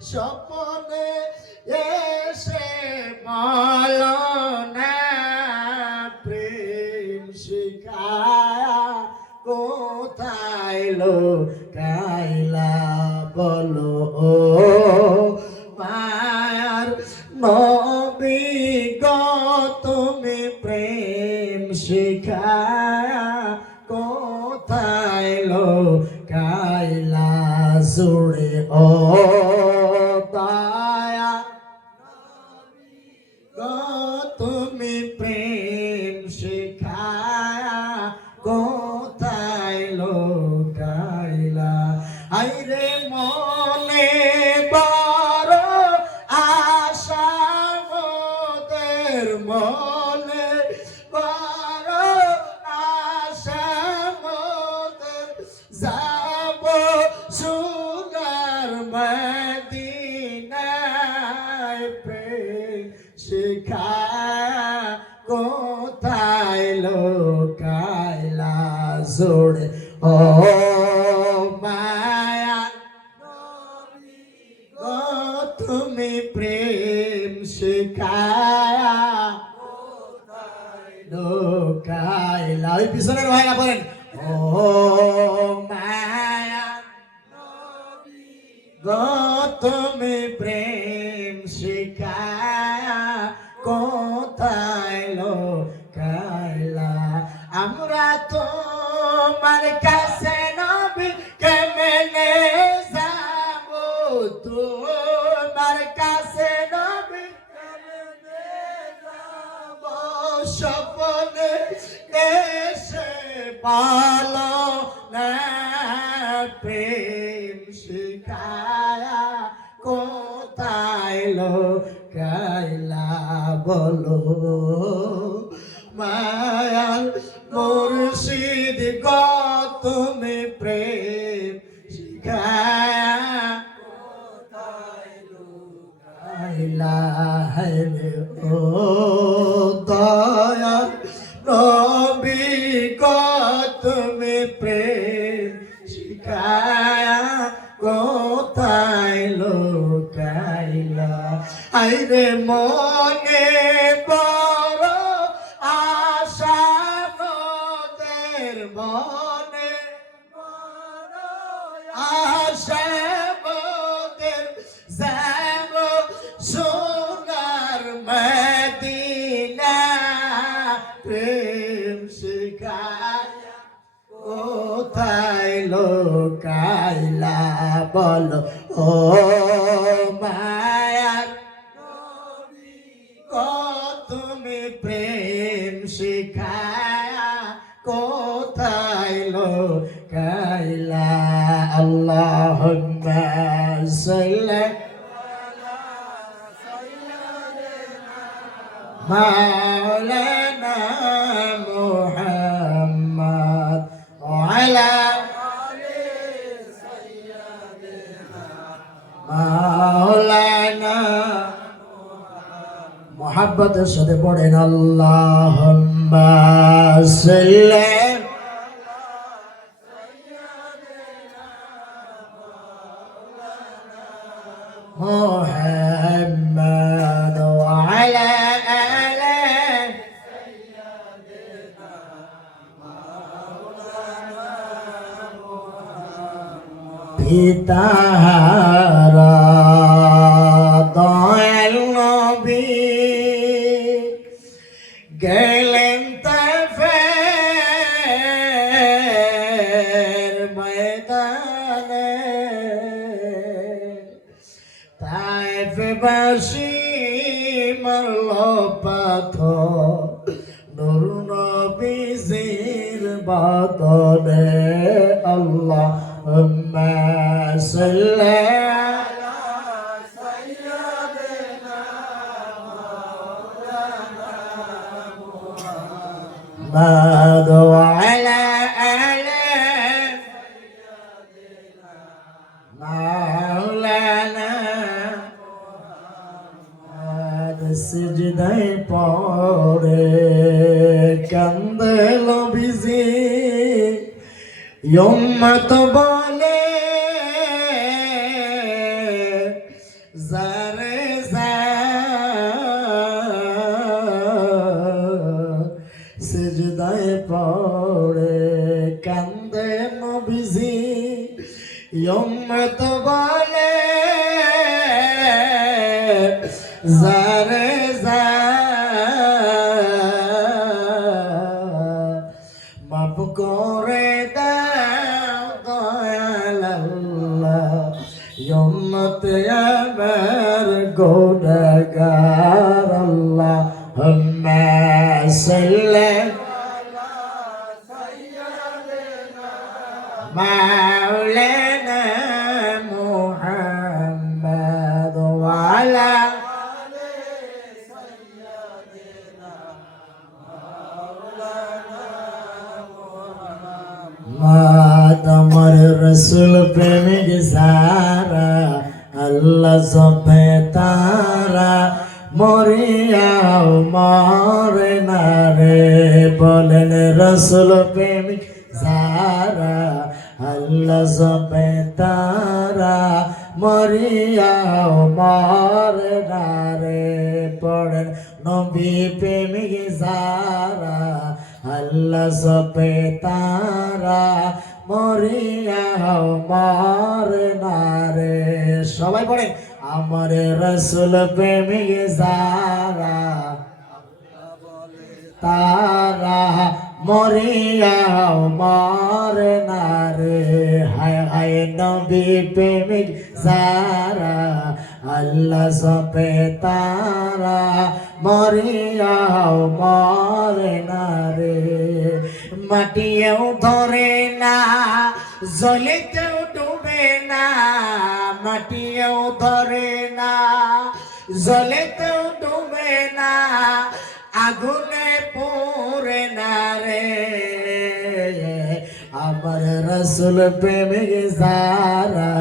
স্বপ্নে এসে বলো না প্রেম শিখায়া কোথায় লুকাইলা বলো ও মায়ার নবী গো তুমি প্রেম শিখায়া কোথায় লুকাইলা জুড়ে ও দয়া গো তুমি প্রেম শিখায়া কোথায় লুকাইলা আইরে মনে বড় আশা মোদের মনে বড় আশা মোদের যাব সোনার মদিনায় প্রেম শিখায়া কোথায় লুকাইলা জোড়ে ও মায়া গো তুমি প্রেম শিখায়া লুকাইলা ওই পিছনের ভাইরা বলেন ও মায়া গো তুমি প্রেম শিখায়া কোথায় লুকাইলা আমরা তোমার কাছে নবী কেমনে যাব তোমার কাছে নবী কেমনে যাব স্বপ্নে এসে বলো না প্রেম শিখায়া কোথায় লুকাইলা বলো মায়ার মুর্শিদ গো তুমি প্রেম শিখায়া কোথায় লুকাইলা হে ও দয়া নবী গো তুমি প্রেম শিখায়া কোথায় লুকাইলা আইরে মনে বড় আশা মোদের মনে বড় আশা মোদের যাব সোনার মদিনা প্রেম শিখায়া কোথায় লুকাইলা বলো ও মায়ার নবী গো তুমি প্রেম শিখায়া কোথায় লুকাইলা আল্লাহুম্মা সাল্লি মাওলানা মুহাম্মদ ওয়া আলা মাওলানা মুহাব্বতের সাথে পড়েন আল্লাহুম্মা সাল্লি মুহাম্মদ ওয়া আলা আলি পিতাহারা দয়াল নবী গেলেন তায়েফের ময়দানে তায়েফবাসী মারল পাথর নূর নবীজির বদনে আল্লাহুম্মা সাল্লি আলা সাইয়্যিদিনা মাওলানা মুহাম্মদ ওয়া আলা আলি সাইয়্যিদিনা মাওলানা মুহাম্মদ সিজদায় পড়ে কান্দে নবীজি উম্মত বলে যারে যা সিজদায় পড়ে কান্দে নবীজি উম্মত বলে যারে যা মাফ করে দাও দয়াল আল্লাহ উম্মত আমার গুনাহগার আল্লাহুম্মা সাল্লি মাওলানা মুহাম্মদ ওয়া আলা তোমার রসুল প্রেমিক সারা আল্লাহ সবে তারা মরিয়াও মরে না রে বলেন রসুল প্রেমিক সারা আল্লাহ সবে তারা মরিয়াও মরে না রে পড়েন নবী প্রেমিক সারা আল্লাহ সবে তারা মরিয়াও মরে না রে সবাই পড়েন আমার রসুল প্রেমিক যারা তারা মরিয়াও মরে না রে হায় হায় নবী প্রেমিক যারা আল্লাহ সবে তারা মরিয়াও মরে না রে মাটিও ধরে না জলেতেও ডুবে না মাটিও ধরে না জলেতেও ডুবে না আগুনে পড়ে না রে আমার রসুল প্রেমিক যারা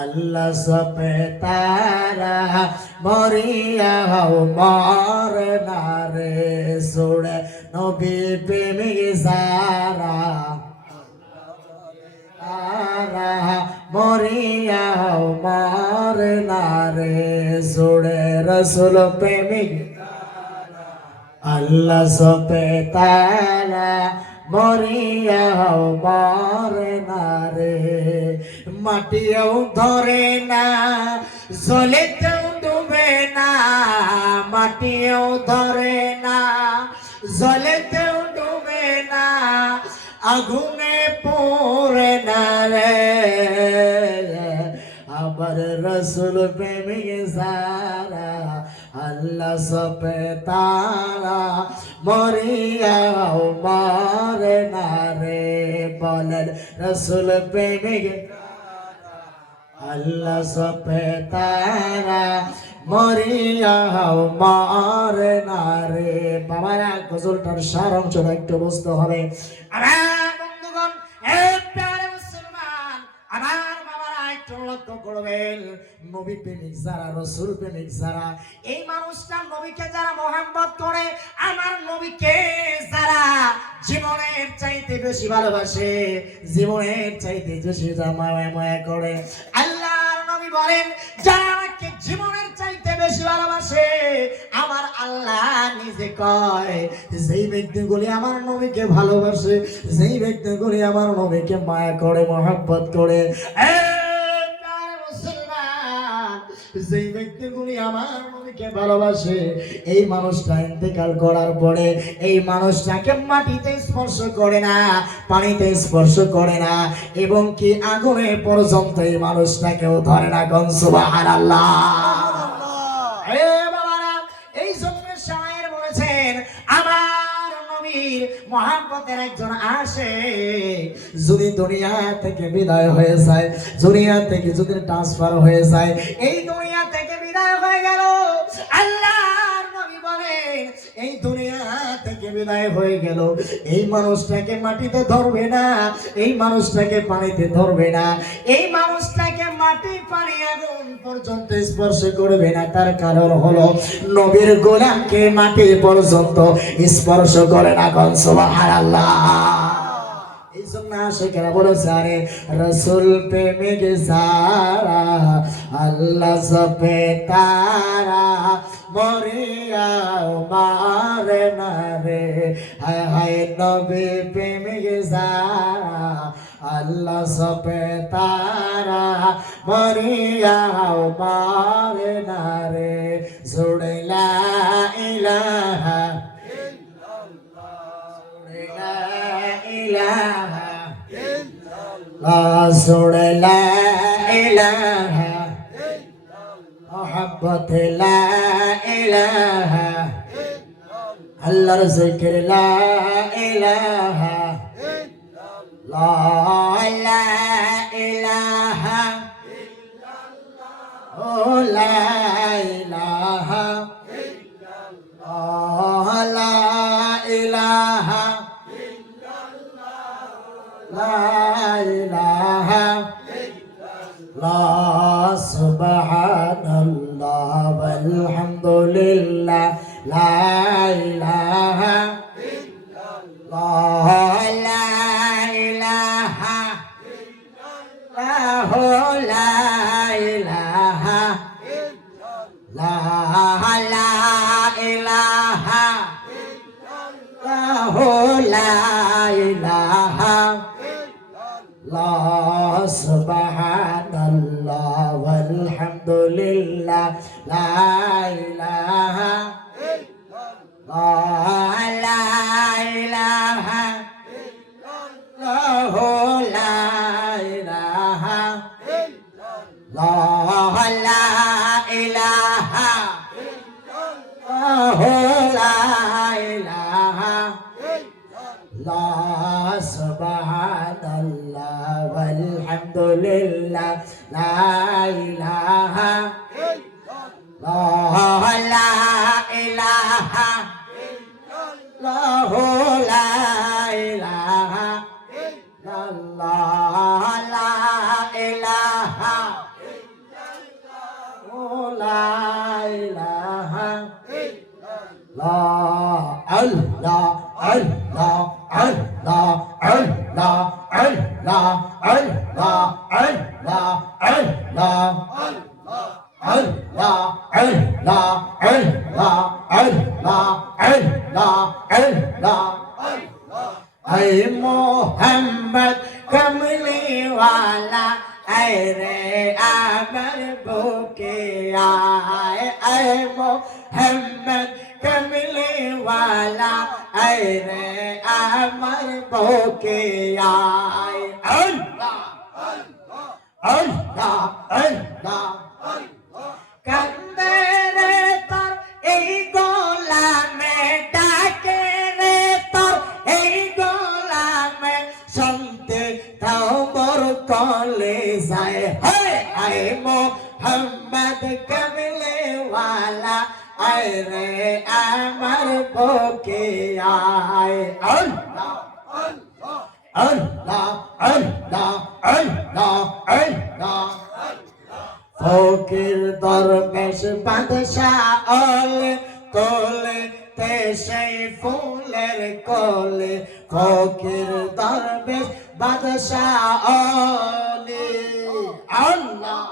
আল্লাহ সবে তারা মরিয়াও মরে না রে সুরে নবী প্রেমিক যারা তারা মরিয়াও মরে না রে সুরে রসুল প্রেমিক আল্লাহ সবে তারা মরিয়াও মরে না রে মাটিও ধরে না জলেতেও ডুবে না মাটিও ধরে না জলেতেও ডুবে না আগুনে পড়ে না রে আবার রসুল প্রেমিক যারা আল্লাহ সবে তারা মরিয়াও মরে না রে বলেন রসুল প্রেমিক আল্লাহ সবে তারা মরিয়াও মরে না রে বাবারা গজলটার সার অংশটা একটু বুঝতে হবে আমার বন্ধুগণ মুসলমান আমার বাবারা একটু লক্ষ্য করবেন নবী প্রেমিক যারা রসুল প্রেমিক যারা এই মানুষটা নবীকে যারা মহব্বত করে আমার নবীকে যারা জীবনের চাইতে বেশি ভালোবাসে জীবনের চাইতে বেশি মায়া করে আল্লাহর নবী বলেন যারা আমাকে জীবনের চাইতে বেশি ভালোবাসে আমার আল্লাহ নিজে কয় যেই ব্যক্তিগুলি আমার নবীকে ভালোবাসে যেই ব্যক্তিগুলি আমার নবীকে মায়া করে মহব্বত করে যেই ব্যক্তিগুলি আমার নবীকে ভালোবাসে এই মানুষটা ইন্তেকাল করার পরে এই মানুষটাকে মাটিতে স্পর্শ করে না পানিতে স্পর্শ করে না এবং কি আগুনে পর্যন্ত এই মানুষটাকেও ধরে না কোন সুবহানাল্লাহ এই জন্য শায়ের বলেছেন আমার নবীর মহব্বতের একজন আসে যদি দুনিয়া থেকে বিদায় হয়ে যায় দুনিয়া থেকে যদি ট্রান্সফার হয়ে যায় এই দুনিয়া থেকে বিদায় হয়ে গেল আল্লাহর নবী বলেন এই দুনিয়া থেকে বিদায় হয়ে গেল এই মানুষটাকে মাটিতে ধরবে না এই মানুষটাকে পানিতে ধরবে না এই মানুষটাকে মাটি পানি আগুন পর্যন্ত স্পর্শ করবে না তার কারণ হলো নবীর গোলামকে মাটি পর্যন্ত স্পর্শ করে না কোন সুবহানাল্লাহ এই জন্য আশিকেরা বলেছে আরে রসুল প্রেমিক যারা আল্লাহ জপে তারা মরিয়াও মারে না রে হায় হায় নবী প্রেমিক যারা আল্লাহ জপে তারা মরিয়াও মারে না রে জোড়ে লা ইলাহা জোড়ে লা ইলাহা মোহাব্বত লা ইলাহা আল্লাহর জিকির লা ইলাহা লা ইলাহা ও লা ইলাহা লা ইলাহা লা ইলাহা লা সুবহানাল্লাহ ওয়ালহামদুলিল্লাহ লা ইলাহা ইল্লাল্লাহ লা ইলাহা ইল্লাল্লাহ লা ইলাহা ইল্লাল্লাহ লা ইলাহা ইল্লাল্লাহ লা ইলাহা ইল্লাল্লাহ সুবহানাল্লাহ ওয়ালহামদুলিল্লাহ লা ইলাহা ইল্লাল্লাহ লা ইলাহা ইল্লাল্লাহ লা ইলাহা ইল্লাল্লাহ লা ইলাহা ইল্লাল্লাহ লা ইলাহা ইল্লাল্লাহ সুবহানাল্লাহ ওয়ালহামদুলিল্লাহ লা ইলাহা ইল্লাল্লাহ লা ইলাহা ইল্লাল্লাহ লা ইলাহা ইল্লাল্লাহ লা ইলাহা ইল্লাল্লাহ লা ইলাহা ইল্লাল্লাহ আল্লাহ আল্লাহ আল্লাহ আল্লাহ আল্লাহ আল্লাহ আল্লাহ আল্লাহ আল্লাহ আল্লাহ আল্লাহ আল্লাহ আল্লাহ আল্লাহ আই মোহাম্মদ কমলি ওয়ালা আয় রে আমার বুকে আয় আয় মোহাম্মদ কমলি ওয়ালা আয় রে আমার বুকে আয় আল্লাহ আল্লাহ আল্লাহ কান্দে রে তোর এই গোলামে ডাকে রে তোর এই গোলামে শুনতে তাও মোর কলে যায় হে আয় মোহাম্মদ কমলে ওয়ালা আয় রে আমার বুকে আয় আল্লাহ আল্লাহ আল্লাহ আল্লাহ আল্লাহ ফকির দরবেশ বাদশাহ ওলে কোলে তে সেই ফুলের কোলে ফকির দরবেশ বাদশাহ ওলে আল্লাহ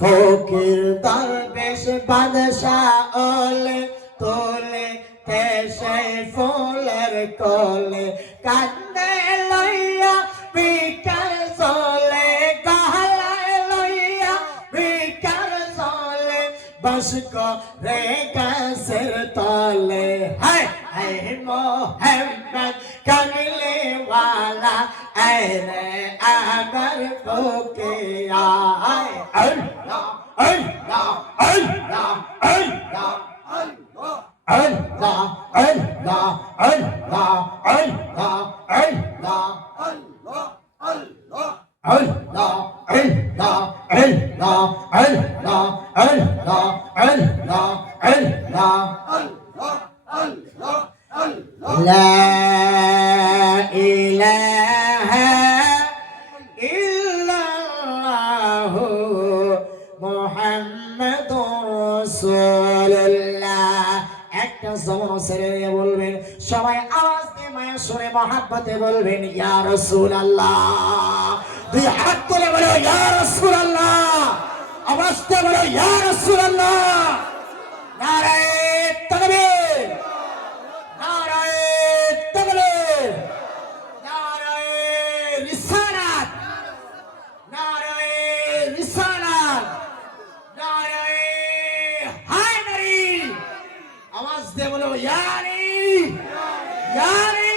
ফকির দরবেশ বাদশাহ ওলে তোলে তে সেই ফুলের কোলে কান্দে লইয়া বিকার চলে গহলায় লইয়া বিকার চলে বস করে গাছের তলে হায় হায় মোহাম্মদ কমলে ওয়ালা আয় রে আমার বুকে আয় আল্লাহ আল্লাহ আল্লাহ আল্লাহ Allah, Allah, Allah, Allah, Allah, Allah, Allah, Allah, Allah, Allah, Allah, Allah, Allah, Allah, Allah, La ilaha illallah Muhammadur Rasulullah একটা জবান ছেড়ে বলবেন সবাই আওয়াজ দিয়ে মায়া সুরে মহাব্বতে বলবেন ইয়া রাসূলুল্লাহ দুই হাত তুলে বলো ইয়া রাসূলুল্লাহ দিয়ে বলো ইয়া রাসূলুল্লাহ। নারায়ে তাকবীর, নারায়ে তাকবীর, নারায়ে রিসালাত, নারায়ে রিসালাত, নারায়ে হায়দারি। আওয়াজ দিয়ে বলো ইয়া আলী, ইয়া আলী,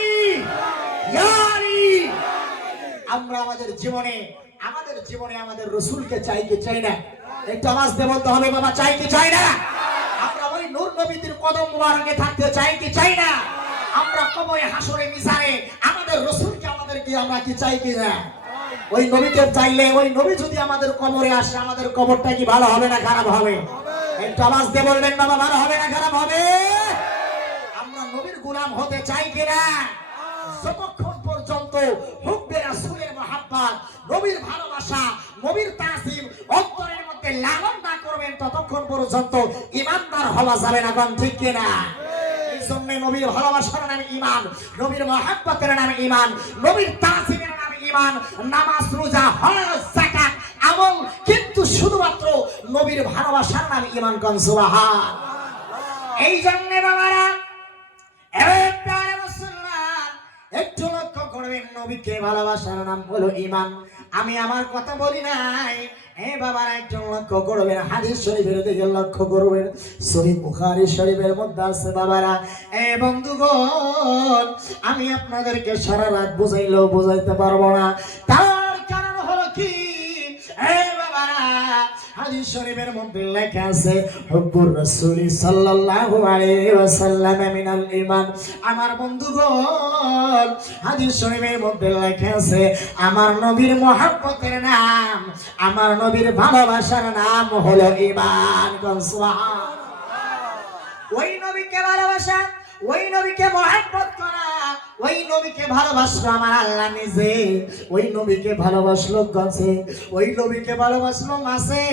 ইয়া আলী। আমরা আমাদের জীবনে আমাদের রাসূলকে চাই কি চাই না? একটু আওয়াজ দিয়ে বলতে হবে বাবা, চাই কি চাই না? আমরা ওই নূর নবীদের কদম মুবারকে থাকতে চাই কি চাই না? আমরা কবরে হাসরে মিজানে আমাদের রাসূলকে আমাদেরকে আমরা কি চাই কি না? ওই নবীকে চাইলে, ওই নবী যদি আমাদের কবরে আসে, আমাদের কবরটা কি ভালো হবে না খারাপ হবে? একটু আওয়াজ দিয়ে বলবেন বাবা, ভালো হবে না খারাপ হবে? আমরা নবীর গোলাম হতে চাই কিনা? যতক্ষণ পর্যন্ত হুব্বে রাসূলের মহব্বত, নবীর ভালোবাসা, নবীর তাজিম অন্তরের মধ্যে লালন না করবেন, ততক্ষণ পর্যন্ত ঈমানদার হওয়া যাবে না। কোন ঠিক কিনা? এই জন্য নবীর ভালোবাসার নামে ঈমান, নবীর মহব্বতের নামে ঈমান, নবীর তাজিমের নামে ঈমান। নামাজ, রোজা, হজ, যাকাত, আমল কিন্তু শুধুমাত্র নবীর ভালোবাসার নামে ঈমান। কোন সুবহানাল্লাহ। এই জন্য বাবারা একটু লক্ষ্য করবেন, নবীকে ভালোবাসার নাম হলো ঈমান। আমি আমার কথা বলি নাই, বাবারা একটু লক্ষ্য করবেন, হাদিস শরীফের দিকে লক্ষ্য করবেন। সহিহ বুখারী শরীফের মধ্যে আছে বাবারা। বন্ধুগণ, আমি আপনাদেরকে সারা রাত বুঝাইলেও বুঝাইতে পারবো না। তার কারণ হলো কি, বাবারা হাদিস শরীফের মধ্যে লেখা আছে হুব্বুর রাসূল সাল্লাল্লাহু আলাইহি ওয়াসাল্লাম মিনাল ঈমান। আমার বন্ধুগণ, হাদিস শরীফের মধ্যে লেখা আছে আমার নবীর মহব্বতের নাম, আমার নবীর ভালোবাসার নাম হলো ঈমান। সুবহানাল্লাহ। ওই নবীকে ভালোবাসা, ওই নবীকে মহব্বত করা, ওই নবীকে ভালোবাসলো আমার আল্লাহ নিজে। ওই নবীকে ভালোবাসলো গাছে, ওই নবীকে ভালোবাসলো মাছে,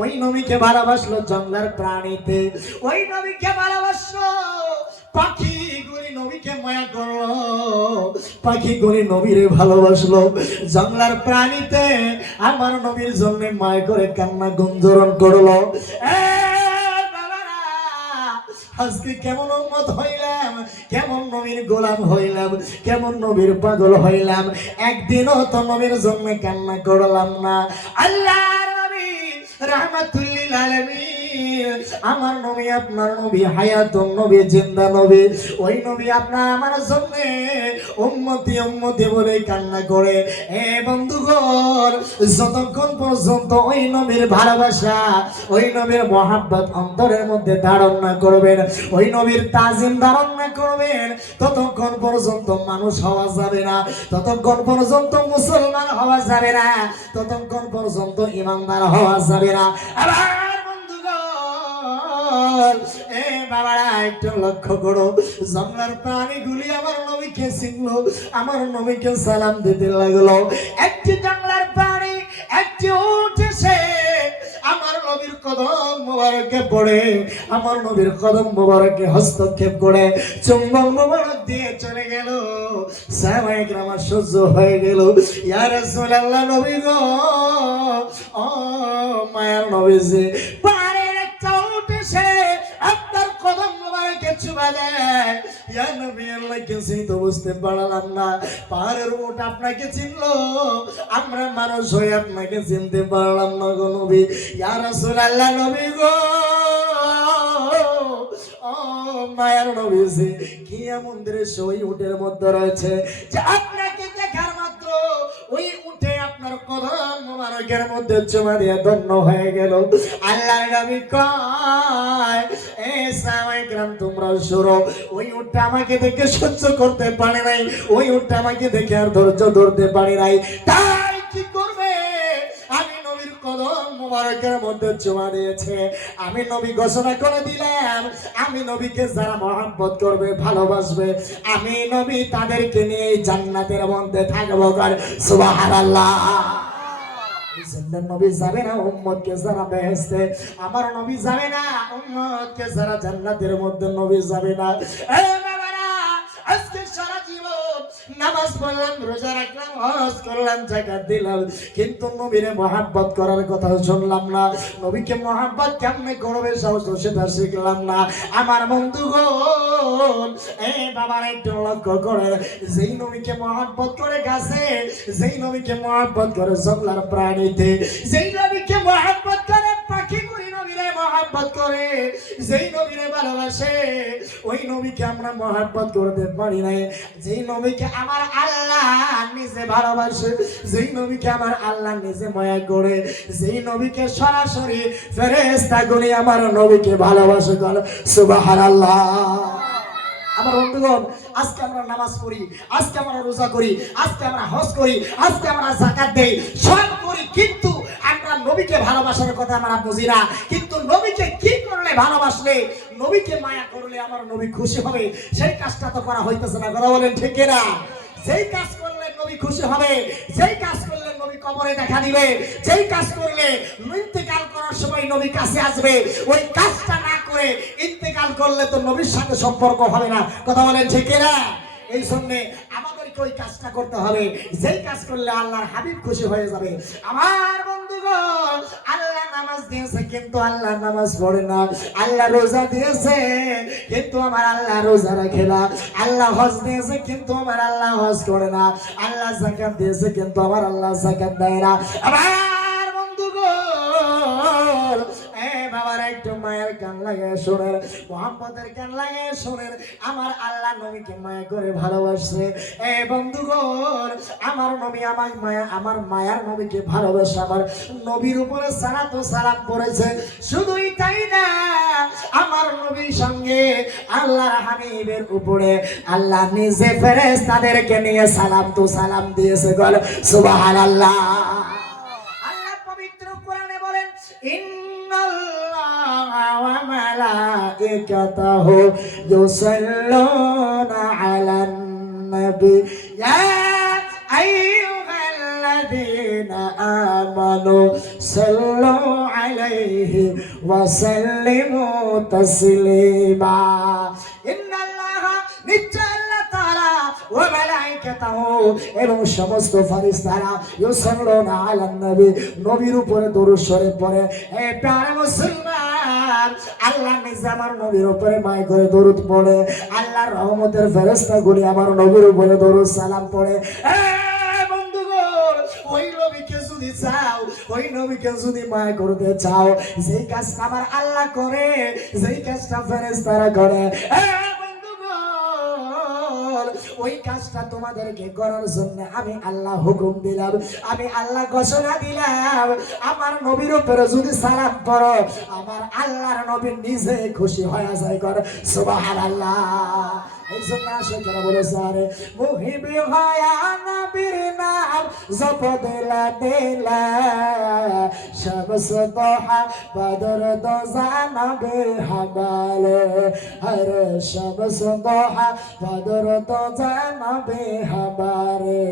ওই নবীকে ভালোবাসলো জঙ্গলের প্রাণীতে, ওই নবীকে ভালোবাসলো পাখিগুলি, নবীকে মায়া করলো, পাখিগুলি নবীরে ভালোবাসলো। জঙ্গলের প্রাণীতে আমার নবীর জন্য মায়া করে কান্না গুঞ্জরণ করলো। আজকে কেমন উম্মত হইলাম, কেমন নবীর গোলাম হইলাম, কেমন নবীর পাগল হইলাম, একদিনও তো নবীর জন্য কান্না করলাম না। আল্লাহর নবী রাহমাতুল লিল আলামিন, আমার নবী, আপনার নবী হায়াতুন নবী, জিন্দা নবী। ওই নবী আপনার আমার জন্য উম্মতি উম্মতি বলে কান্না করে। বন্ধুগণ, যতক্ষণ পর্যন্ত ওই নবীর ভালোবাসা, ওই নবীর মহব্বত অন্তরের মধ্যে ধারণ না করবেন, ওই নবীর তাজিম ধারণ না করবেন, ততক্ষণ পর্যন্ত মানুষ হওয়া যাবে না, ততক্ষণ পর্যন্ত মুসলমান হওয়া যাবে না, ততক্ষণ পর্যন্ত ঈমানদার হওয়া যাবে না। আবার বাবারা একটু লক্ষ্য করো, জঙ্গলের প্রাণীগুলি আমার নবীকে চিনলো, আমার নবীকে সালাম দিতে লাগলো। একটি জঙ্গলের প্রাণী, একটি উট এসে আমার নবীর কদম মোবারকে পড়ে, আমার নবীর কদম মোবারকে হস্তক্ষেপ করে চুম্বন মোবারক দিয়ে চলে গেল। সাহাবায়ে কেরাম সহ্য হয়ে গেল। ইয়া রাসূলুল্লাহ, নবী গো, ও মায়ার নবীজি, পাহাড়ের একটা উট এসে আপনার কদম মোবারকে চুমা দেয়। ইয়া নবী আল্লাহ, কে চিনতে বুঝতে পারলাম না, পাহাড়ের উট আপনাকে চিনলো, আমরা মানুষ হয়ে আপনাকে চিনতে পারলাম না গো নবী। ইয়া রাসূলুল্লাহ, নবী গো, ও মায়ার নবীজি, কি এমন দৃশ্য ওই উটের মধ্যে রয়েছে যে আপনাকে দেখার মাত্র ওই উঠে আপনার কদম মোবারকের মধ্যে চুমা দিয়ে ধন্য হয়ে গেল। আল্লাহর নবী কয়, সাহাবায়ে কেরাম তোমরা শুনো, ওই উটটা আমাকে দেখে সহ্য করতে পারে নাই, ওই উটটা আমাকে দেখে আর ধৈর্য ধরতে পারে নাই, তাই কি করবে, আমি নবীর কদম মোবারকের মধ্যে চুমা দিয়েছে। আমি নবী ঘোষণা করে দিলাম, আমি নবীকে যারা মহব্বত করবে, ভালোবাসবে, আমি নবী তাদেরকে নিয়ে জান্নাতের মধ্যে থাকবো। সুবহানাল্লাহ। নবী যাবে না উম্মতকে যারা বেহেশতে, আমার নবী যাবে না উম্মতকে যারা জান্নাতের মধ্যে, নবী যাবে না। আজকে সারা জীবন নামাজ পড়লাম, রোজা রাখলাম, হজ করলাম, যাকাত দিলাম, কিন্তু নবীরে মহব্বত করার কথা শুনলাম না। নবীকে মহব্বত কেমনে করবে সেটা শিখলাম না। আমার বন্ধুগণ, বাবার একটু লক্ষ্য করে, যেই নবীকে মহব্বত করে গাছে, যেই নবীকে মহব্বত করে জঙ্গলার প্রাণীতে, যেই নবীকে মহব্বত করে পাখি করি, নবীরে মহব্বত করে, যেই নবীরে ভালোবাসে, ওই নবীকে আমরা মহব্বত করতে পারি না। যেই নবীকে আমার আল্লাহ নিজে ভালোবাসে, যেই নবীকে আমার আল্লাহ নিজে মায়া করে, যেই নবীকে সরাসরি ফেরেশতাগুলি আমার নবীকে ভালোবাসে, বল সুবহানাল্লাহ। আমার বন্ধুগণ, আজকে আমরা নামাজ পড়ি, আজকে আমরা রোজা করি, আজকে আমরা হজ করি, আজকে আমরা যাকাত দেই, সব করি, কিন্তু আমরা নবীকে ভালোবাসার কথা আমরা বুঝি না। কিন্তু নবীকে কি করলে ভালোবাসলে, নবীকে মায়া করলে আমার নবী খুশি হবে, সেই কাজটা তো করা হইতেছে না। কথা বলেন ঠিক না? যেই কাজ করলে নবী খুশি হবে, যেই কাজ করলে নবী কবরে দেখা দিবে, যেই কাজ করলে ইন্তেকাল করার সময় নবী কাছে আসবে, ওই কাজটা না করে ইন্তেকাল করলে তো নবীর সাথে সম্পর্ক হবে না। কথা বলেন ঠিক না? এই জন্যে আমাদেরকে ওই কাজটা করতে হবে, যেই কাজ করলে আল্লাহর হাবিব খুশি হয়ে যাবে। আমার বন্ধুগণ, আল্লাহ নামাজ দিয়েছে কিন্তু আল্লাহ নামাজ পড়ে না, আল্লাহ রোজা দিয়েছে কিন্তু আমার আল্লাহ রোজা রাখে না, আল্লাহ হজ দিয়েছে কিন্তু আমার আল্লাহ হজ করে না, আল্লাহ যাকাত দিয়েছে কিন্তু আমার আল্লাহ যাকাত দেয় না। আমার বন্ধুগণ, বাবার একটু মায়ের কান লাগে শোনেন, মোহাম্মদের কান লাগে শোনেন, আমার আল্লাহ নবীকে মায়া করে ভালোবাসছে। বন্ধুগণ, আমার নবী আমার মায়া, আমার মায়ার নবীকে ভালোবাসে, আমার নবীর উপরে সালাত ও সালাম করেছে। শুধুই তাই না, আমার নবীর সঙ্গে আল্লাহর হাবিবের উপরে আল্লাহ নিজে ফেরেশতাদেরকে নিয়ে সালাম তো সালাম দিয়েছে। বল সুবহানাল্লাহ। আল্লাহ পবিত্র কোরআনে বলেন, ওয়া মালাইকাতাহু ইউসাল্লুনা আলান নবী ইয়া আইয়ুহাল্লাযীনা আমানু সাল্লু আলাইহি ওয়া সাল্লিমু তাসলিমা। ইন্নাল্লাহা নিশ্চয় আল্লাহ তাআলা ওয়া মালাইকাতাহু এবং সমস্ত ফেরেশতারা ইউসাল্লুনা আলান নবী নবীর উপরে দরুদ শরীফ পড়ে। হে প্রিয় মুসলমান, আল্লাহ নিজে আমার নবীর উপরে মায়া করে দরুদ পড়ে, আল্লাহর রহমতের ফেরেশতাগুলি আমার নবীর উপরে দরুদ সালাম পড়ে। বন্ধুগণ, ওই নবীকে যদি চাও, ওই নবীকে যদি মায়া করতে চাও, যেই কাজটা আমার আল্লাহ করে, যেই কাজটা ফেরেশতারা করে, ওই কাজটা তোমাদেরকে করার জন্য আমি আল্লাহ হুকুম দিলাম, আমি আল্লাহ ঘোষণা দিলাম। আমার নবীর উপরে যদি সালাম করো, আমার আল্লাহর নবী নিজে খুশি হয়ে যায়। কর সুবহানাল্লাহ। এই জন্য আশিকেরা বলেছে, আরে মুহিবি হয়া নবীর নাম জপ দিলা দিলা, শামস দোহা বদর দোজা নবী হাবালে, আরে শামস দোহা বদর দোজা নবী হাবারে,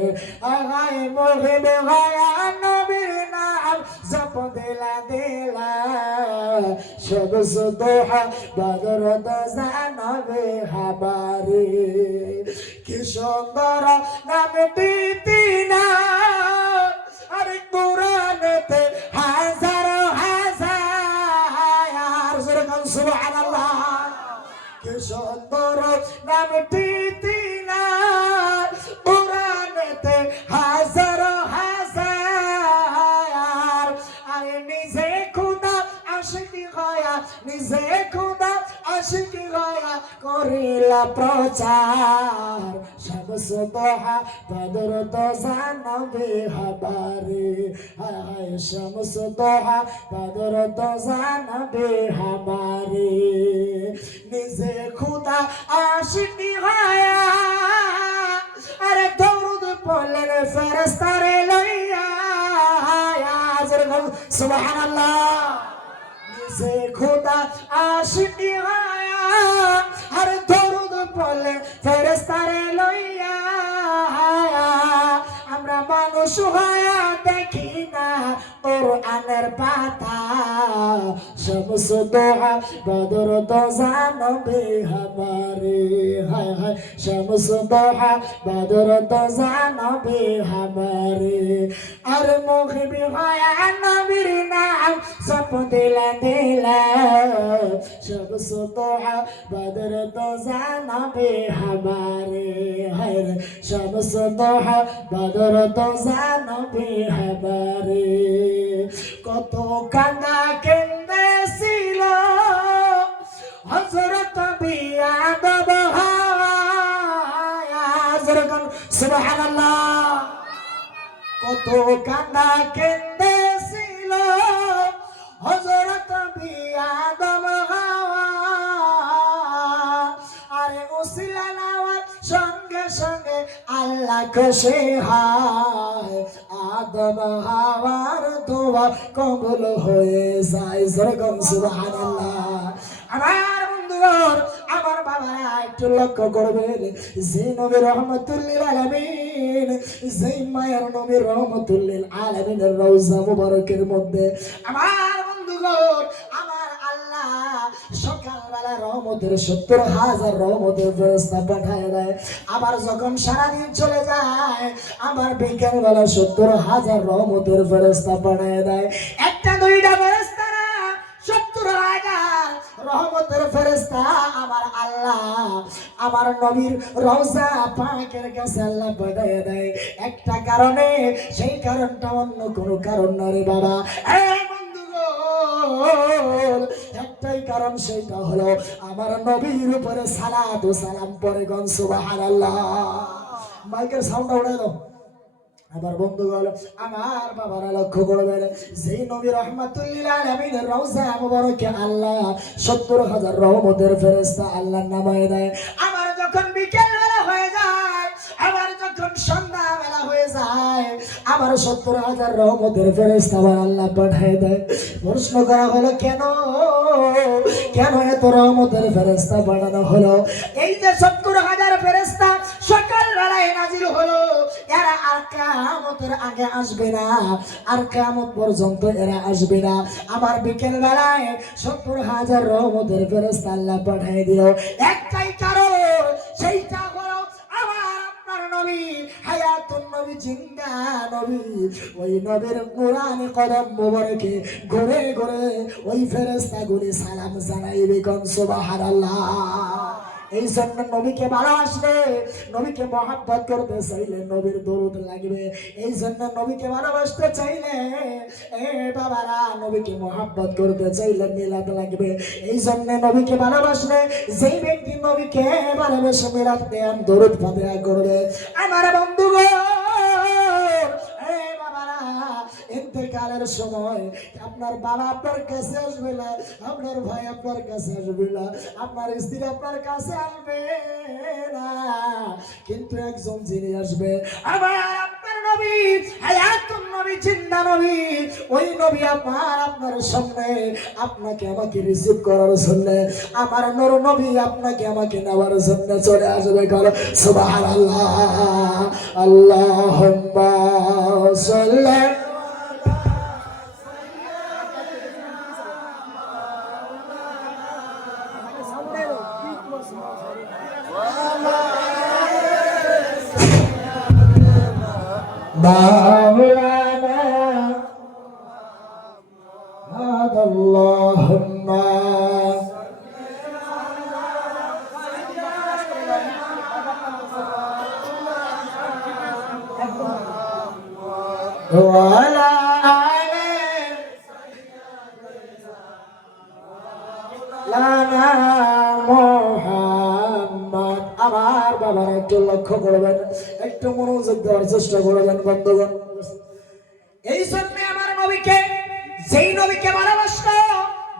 আগাই মুহিবি হয়া নবীর নাম জপ দিলা দিলা, শামস দোহা বদর দোজা নবী হাবারে। কি সুন্দর নামটি তিনা, আরে কোরআনেতে হাজার হাজার, সুবহানাল্লাহ। কি সুন্দর নামটি তিনা, কোরআনেতে হাজার হাজার, আরে নিজে খুদা আশিকি হয়া, নিজে খুদা আশিকি হয়া করিলা প্রচার, শামস দোহা বদর দোজা নবী হাবারে, হায় শামস দোহা বদর দোজা নবী হাবারে। নিজে খুদা আশিকি হয়া, আরে দরুদ পড়লেন ফেরেশতারে লইয়া, সুবহানাল্লাহ। নিজে খুদা আশিকি হয়া, আরে দরুদ পড়লেন ফেরেশতারে লইয়া, আমরা মানুষ হয়া দেখি না কোরআনের পাতা, शम्स दोहा बदर दोजा नबी हमारे हाय हाय शम्स दोहा बदर दोजा नबी हमारे अरे मुखी भी होया नबीर नाम सब दिला दिला शम्स दोहा बदर दोजा नबी हमारे हाय शम्स दोहा बदर दोजा नबी हमारे কত কান্না কেন্দেছিল হযরত বিআদব হাজরগণ সুবহানাল্লাহ কত কান্না কেন্দেছিল হযরত বিআদব আরে উসিলা নেওয়ার সঙ্গে সঙ্গে আল্লাহ খুশি হয় আদম হাওয়ার দোয়া কবুল হয়ে যায় জরগম সুবহানাল্লাহ আমার বন্ধুগণ আমার বাবারা একটু লক্ষ্য করবেন যে নবী রহমাতুল লিল আলামিন যে মায়ের নবী রহমাতুল লিল আলামিনের রওজা মুবারকের মধ্যে আমার বন্ধুগণ আমার আল্লাহ সকালবেলা রহমতের ৭০,০০০ রহমতের ফেরেশতা পাঠায় দেয় আবার যখন সারাদিন চলে যায় আবার বিকেলবেলা ৭০,০০০ রহমতের ফেরেশতা পাঠায় দেয় একটা দুইটা ফেরেশতা না ৭০,০০০ রহমতের ফেরেশতা আমার আল্লাহ আমার নবীর রওজা পাকের কাছে আল্লাহ পাঠায় দেয় একটা কারণে সেই কারণটা অন্য কোনো কারণ না রে বাবা একটাই কারণ সেটা হলো আমার নবীর উপরে সালাত ও সালাম পড়ে গন সুবহানাল্লাহ মাইকের সাউন্ড উড়াই দাও আবার বন্ধুগণ আমার বাবারা লক্ষ্য করবেন যেই নবী রাহমাতুল লিল আলামিনের রওজা মুবারকে আল্লাহ ৭০,০০০ রহমতের ফেরেশতা আল্লাহর নামায় দেয় আমার যখন বিকেল বেলা হয়ে যায় আবার যখন সন্ধ্যা বেলা হয়ে যায় আবার ৭০,০০০ রহমতের ফেরেশতা আবার আল্লাহ পাঠায় দেয় প্রশ্ন করা হলো কেন এত রহমতের ফেরেশতা পাঠানো হলো এই যে ৭০,০০০ ফেরেশতা সকাল বেলায় নাজিল হলো এরা আর কিয়ামতের আগে আসবে না আর কিয়ামত পর্যন্ত এরা আসবে না আবার বিকেল বেলায় ৭০,০০০ রহমতের ফেরেশতা আল্লাহ পাঠিয়ে দিল একটাই কারণ সেইটা হলো আমার আপনার নবী হায়াতুন নবী জিন্দা নবী ওই নবীর নুরানি কদম মোবারকে ঘুরে ঘুরে ওই ফেরেশতাগুলি সালাম জানাইবে কোন সুবহানাল্লাহ এই জন্য নবীকে ভালোবাসলে নবীকে মহব্বত করতে চাইলে নবীর দরুদ লাগবে এই জন্য নবীকে ভালোবাসতে চাইলে বাবারা নবীকে মহব্বত করতে চাইলে মিলাদ লাগবে এই জন্য নবীকে ভালোবাসলে যেই ব্যক্তি নবীকে ভালোবেসে মিলাদ দেন দরুদ ফাতিহা করবে আমার বন্ধুগণ ইন্তেকালের সময় আপনার বাবা আপনার কাছে আসবে না আপনার ভাই আপনার কাছে আসবে না আপনার স্ত্রী আপনার কাছে আসবে না কিন্তু একজন যিনি আসবে আমার আপনার নবী হায়াতুন নবী জিন্দা নবী ওই নবী আপনার সামনে আপনাকে আমাকে রিসিভ করার জন্য আমার নূর নবী আপনাকে আমাকে নেওয়ার জন্য চলে আসবে কারণ সুবহানাল্লাহ আল্লাহুম্মা সাল্লি مولانا هذا اللهم وعلى لنا محمد আমার বাবার একটু লক্ষ্য করবেন একটু মনোযোগ দেওয়ার চেষ্টা করবেন বন্ধুগণ এই জন্য আমার নবীকে যেই নবীকে ভালোবাসলো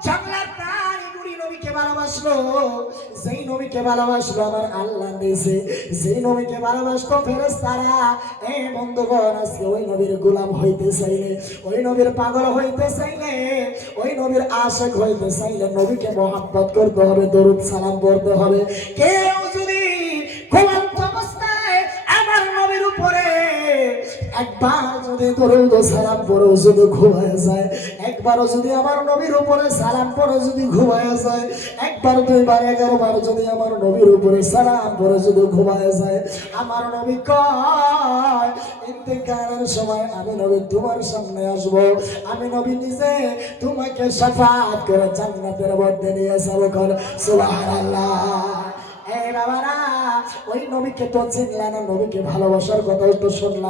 জানলার প্রাণী নুরি নবীকে ভালোবাসলো যেই নবীকে ভালোবাসলো আমার আল্লাহ নিজে যেই নবীকে ভালোবাসলো ফেরেশতারা এই বন্ধুগণ আজকে ওই নবীর গোলাম হইতে চাইলে ওই নবীর পাগল হইতে চাইলে ওই নবীর আশিক হইতে চাইলে নবীকে মহব্বত করতে হবে দরুদ সালাম পড়তে হবে কেউ যদি ঘুমন্ত অবস্থায় আমার নবীর উপরে একবার যদি দরুদ সালাম পড়ে যদি ঘুমায় যায় একবারও যদি আমার নবীর উপরে সালাম পরে যদি ঘুমায় যায়, একবার 2 বার 11 বার যদি আমার নবীর উপরে সালাম পরে যদি ঘুমায় যায়, আমার নবী কয় ইন্তেকালের সময় আমি নবী তোমার সামনে আসব, আমি নবী নিজে তোমাকে শাফাআত করে জান্নাতের মধ্যে নিয়ে যাব। সুবহানাল্লাহ। এই বাবারা, ওই নবীকে তো চিনলা না, নবীকে ভালোবাসার কথা তো শুনলাম।